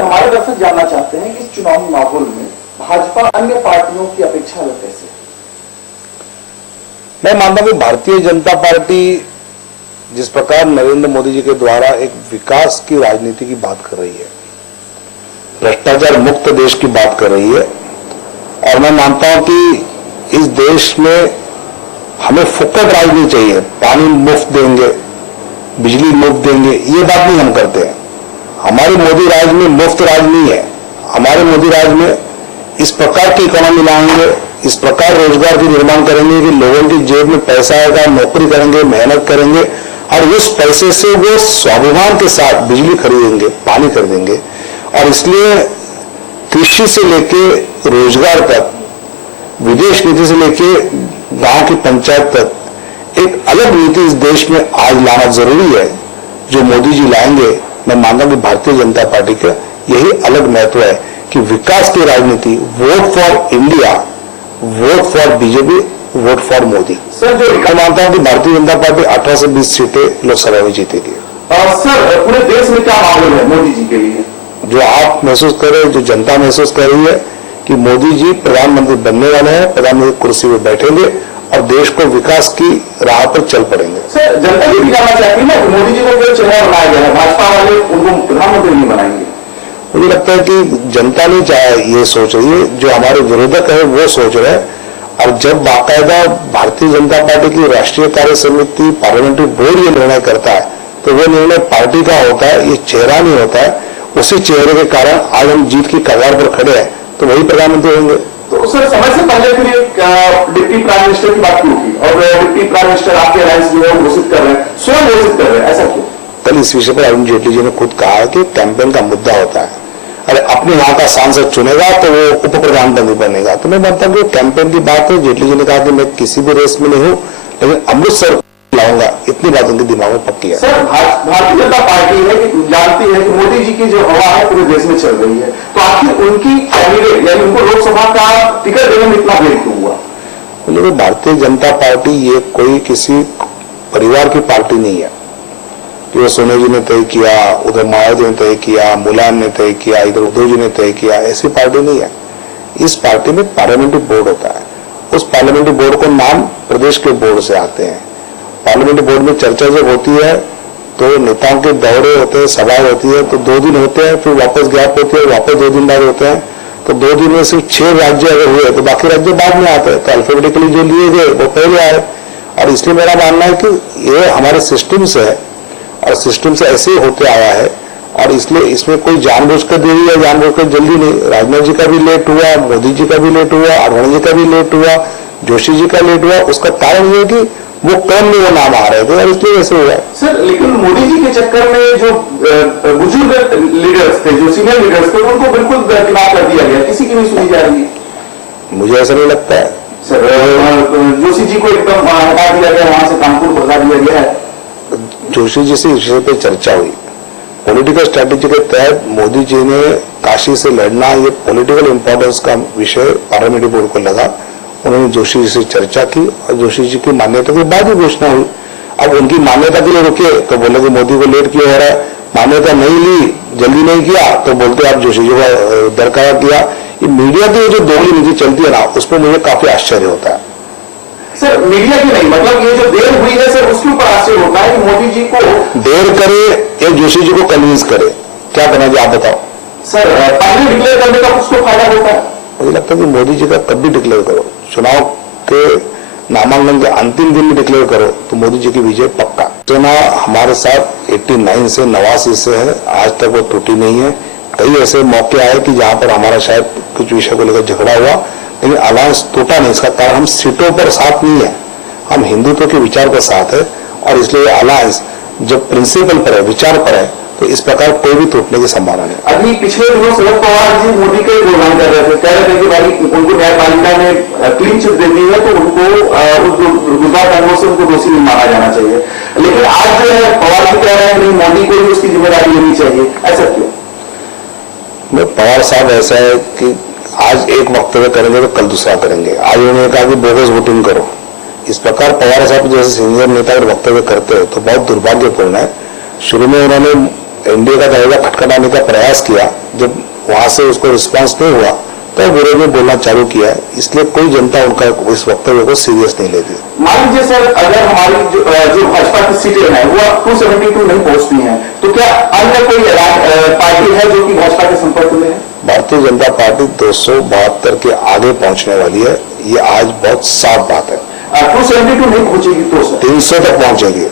हमारे दर्शक जानना चाहते हैं कि इस चुनावी माहौल में भाजपा अन्य पार्टियों की अपेक्षा अलग कैसे? मैं मानता हूं कि भारतीय जनता पार्टी जिस प्रकार नरेंद्र मोदी जी के द्वारा एक विकास की राजनीति की बात कर रही है, भ्रष्टाचार मुक्त देश की बात कर रही है, और मैं मानता हूं कि इस देश में हमें फुकट राज नहीं चाहिए, पानी मुफ्त देंगे, बिजली मुफ्त देंगे, ये बात नहीं हम करते हैं। हमारे मोदी राज में मुफ्त राज नहीं है। हमारे मोदी राज में इस प्रकार की इकोनॉमी लाएंगे, इस प्रकार रोजगार की निर्माण करेंगे कि लोगों की जेब में पैसा आएगा, नौकरी करेंगे, मेहनत करेंगे और उस पैसे से वो स्वाभिमान के साथ बिजली खरीदेंगे, पानी खरीदेंगे। और इसलिए कृषि से लेके रोजगार तक, विदेश नीति से लेके गांव की पंचायत तक एक अलग नीति इस देश में आज लाना जरूरी है, जो मोदी जी लाएंगे। मैं मानता हूं कि भारतीय जनता पार्टी का यही अलग महत्व है कि विकास की राजनीति, vote for India, vote for BJP, vote for Modi. Sir, जो मैं मानता हूं कि भारतीय जनता पार्टी 18 से 20 सीटें लोकसभा में जीतेगी। सर, पूरे देश में क्या माहौल है मोदी जी के लिए? जो आप महसूस कर रहे हैं, जो जनता महसूस कर रही है कि मोदी जी प्रधानमंत्री बनने वाले हैं, प्रधानमंत्री कुर्सी पर बैठेंगे और देश को विकास की राह पर चल पड़ेंगे। सर, जनता भी जानना चाहती है ना, मोदी जी को जो चेहरा बनाया गया है, भाजपा वाले उनको प्रधानमंत्री नहीं बनाएंगे। मुझे लगता है कि जनता नहीं चाहे, ये सोच रही है, जो हमारे विरोधक है वो सोच रहे हैं। और जब बाकायदा भारतीय जनता पार्टी की राष्ट्रीय कार्य समिति, पार्लियामेंट्री बोर्ड ये निर्णय करता है, तो वो निर्णय पार्टी का होता है, ये चेहरा नहीं होता है। उसी चेहरे के कारण आज हम जीत की कगार पर खड़े हैं, तो वही प्रधानमंत्री होंगे। तो सर, समय से पहले फिर डिप्टी प्राइम मिनिस्टर की बात क्यों की? और डिप्टी प्राइम मिनिस्टर आपके अलायंस जो है घोषित कर रहे हैं, स्वयं घोषित कर रहे हैं, ऐसा क्यों? कल इस विषय पर अरुण जेटली जी ने खुद कहा है कि कैंपेन का मुद्दा होता है, अरे अपने वहां का सांसद चुनेगा तो वो उप प्रधानमंत्री बनेगा। तो मैं मानता हूँ कि कैंपेन की बात है। जेटली जी ने कहा कि मैं किसी भी रेस में नहीं हूँ, लेकिन अमृतसर लाऊंगा, इतनी बात उनके दिमाग में पक्की है। सर, भारतीय जनता पार्टी है कि जानती है कि मोदी जी की जो हवा है पूरे देश में चल रही है, तो आखिर उनकी कैंडिडेट यानी उनको लोकसभा का टिकट देने में इतना देर क्यों हुआ? लेकिन भारतीय जनता पार्टी ये कोई किसी परिवार की पार्टी नहीं है कि वो सोनिया जी ने तय किया, उधर मायावती ने तय किया, मुलायम ने तय किया, इधर उद्धव जी ने तय किया। ऐसी पार्टी नहीं है। इस पार्टी में पार्लियामेंट्री बोर्ड होता है। उस पार्लियामेंट्री बोर्ड को नाम प्रदेश के बोर्ड से आते हैं। पार्लियामेंट्री बोर्ड में चर्चा जब होती है तो नेताओं के दौरे होते हैं, सभाएं होती है, तो 2 दिन होते हैं, फिर वापस गैप होती है, वापस 2 दिन बाद होते हैं। तो 2 दिन में सिर्फ 6 राज्य अगर हुए तो बाकी राज्य बाद में आते हैं। तो अल्फाबेटिकली जो लिए गए वो पहले आए। और इसलिए मेरा मानना है कि ये हमारे सिस्टम से है और सिस्टम से ऐसे होते आया है, और इसलिए इसमें कोई जानबूझकर देरी या जानबूझकर जल्दी नहीं। राजनाथ जी का भी लेट हुआ, मोदी जी का भी लेट हुआ, आडवाणी जी का भी लेट हुआ, जोशी जी का लेट हुआ। उसका कारण ये है कि वो क्रम में वो नाम आ रहे थे और इसलिए ऐसे हुआ। सर, लेकिन मोदी जी के चक्कर में जो बुजुर्ग लीडर्स थे, जो सीनियर लीडर्स थे, उनको बिल्कुल दरकिनार कर दिया गया, किसी की नहीं सुनी जा रही है। मुझे ऐसा नहीं लगता है। सर, जोशी जी को एकदम हटा दिया गया, वहां से कानपुर भगा दिया गया है। जोशी जी से इस विषय पर चर्चा हुई। पॉलिटिकल स्ट्रैटेजी के तहत मोदी जी ने काशी से लड़ना, ये पॉलिटिकल इंपॉर्टेंस का विषय पार्लियामेंट्री बोर्ड को लगा। उन्होंने जोशी जी से चर्चा की और जोशी जी की मान्यता के बाद ही घोषणा हुई। अब उनकी मान्यता के लिए रुके तो बोले कि मोदी को लेट क्यों हो रहा है। मान्यता नहीं ली, जल्दी नहीं किया तो बोलते आप जोशी जी को दरकार किया। ये मीडिया की जो दोगली नीति चलती है ना, उस पर मुझे काफी आश्चर्य होता है। सर, मीडिया की नहीं, मतलब ये जो देर हुई है सर, उसके ऊपर आश्चर्य होता है कि मोदी जी को देर करे या जोशी जी को कन्विंस करे, क्या करना चाहिए आप बताओ। सर, पहले डिक्लेयर करने का कुछ तो फायदा होता है। मुझे लगता है कि मोदी जी का कभी डिक्लेयर करो, चुनाव के नामांकन के अंतिम दिन में डिक्लेयर करो तो मोदी जी की विजय पक्का। सेना हमारे साथ 89 से 89 से है, आज तक वो टूटी नहीं है। कई ऐसे मौके आए कि जहां पर हमारा शायद कुछ विषय को लेकर झगड़ा हुआ, लेकिन अलायंस टूटा नहीं। इसका कारण हम सीटों पर साथ नहीं है, हम हिंदुत्व के विचार पर साथ है। और इसलिए अलायंस जब प्रिंसिपल पर है, विचार पर है, तो इस प्रकार कोई भी टूटने की संभावना नहीं। अभी पिछले दिनों शरद पवार जी मोदी के गुणगान कर रहे थे, कह रहे थे कि भाई उनको न्यायपालिका ने क्लीन चिट दे दी है, तो उनको गुजरात कांग्रेस से उनको दोषी नहीं माना जाना चाहिए। लेकिन आज जो है पवार जी कह रहे हैं कि मोदी को ही उसकी जिम्मेदारी लेनी चाहिए, ऐसा क्यों? पवार साहब ऐसा है कि आज एक वक्तव्य करेंगे तो कल दूसरा करेंगे। आज उन्होंने कहा कि बोगस वोटिंग करो। इस प्रकार पवार साहब जैसे सीनियर नेता अगर वक्तव्य करते हैं तो बहुत दुर्भाग्यपूर्ण है। शुरू में उन्होंने एनडीए का दरवाजा खटखटाने का प्रयास किया, जब वहां से उसको रिस्पांस नहीं हुआ तो विरोध में बोलना चालू किया है। इसलिए कोई जनता उनका इस वक्तव्य को सीरियस नहीं लेती। मान लीजिए सर, अगर हमारी जो भाजपा की सीटें हैं वो 272 नहीं पहुंचती हैं, तो क्या अन्य कोई पार्टी है जो कि भाजपा के संपर्क में है? भारतीय जनता पार्टी 272 के आगे पहुंचने वाली है, ये आज बहुत साफ बात है। 272 नहीं पहुंचेगी तो सर 300 तक पहुंचेगी।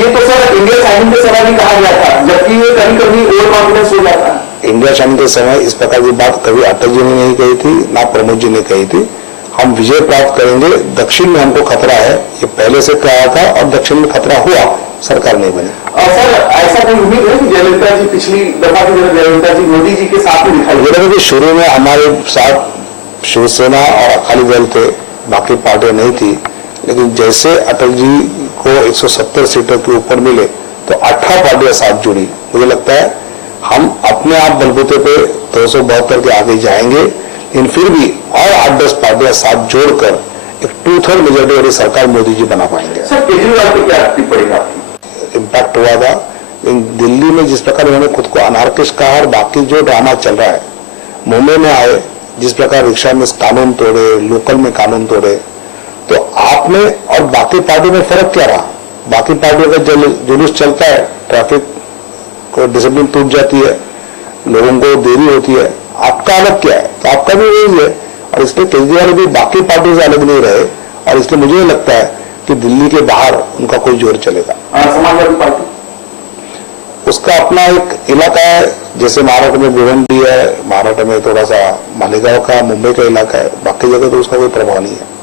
ये तो सर इंडिया साइनिंग के समय भी कहा गया था, जबकि ये कभी कभी ओवर कॉन्फिडेंस हो जाता है। इंडिया साइनिंग के समय इस प्रकार की बात कभी अटल जी ने नहीं कही थी, ना प्रमोद जी ने कही थी। हम विजय प्राप्त करेंगे, दक्षिण में हमको खतरा है, ये पहले से कहा था और दक्षिण में खतरा हुआ, सरकार नहीं बनी। और सर ऐसा कोई उम्मीद है कि जयललिता जी पिछली दफा की तरह जयललिता जी मोदी जी के साथ में दिखाई दे? कि शुरू में हमारे साथ शिवसेना और अकाली दल थे, बाकी पार्टियां नहीं थी, लेकिन जैसे अटल जी को 170 सीटों के ऊपर मिले तो 18 पार्टियां साथ जुड़ी। मुझे लगता है हम अपने आप बलबूते पे 272 के आगे जाएंगे, लेकिन फिर भी और 8-10 पार्टियां साथ जोड़कर एक 2/3 मेजॉरिटी वाली सरकार मोदी जी बना पाएंगे। सर केजरीवाल पे क्या टिप्पणी आपकी? इम्पैक्ट हुआ था, लेकिन दिल्ली में जिस प्रकार उन्होंने खुद को अनार्किस्ट कहा और बाकी जो ड्रामा चल रहा है, मुंबई में आए जिस प्रकार रिक्शा में कानून तोड़े, लोकल में कानून तोड़े, तो आप में और बाकी पार्टी में फर्क क्या रहा? बाकी पार्टियों का जुलूस चलता है, ट्रैफिक को डिसिप्लिन टूट जाती है, लोगों को देरी होती है, आपका अलग क्या है? तो आपका भी वही है। और इसलिए केजरीवाल भी बाकी पार्टियों से अलग नहीं रहे, और इसलिए मुझे लगता है कि दिल्ली के बाहर उनका कोई जोर चलेगा। समाजवादी पार्टी उसका अपना एक इलाका है, जैसे महाराष्ट्र में भिवंडी है, महाराष्ट्र में थोड़ा सा मालेगांव का, मुंबई का इलाका है, बाकी जगह तो उसका कोई प्रभाव नहीं है।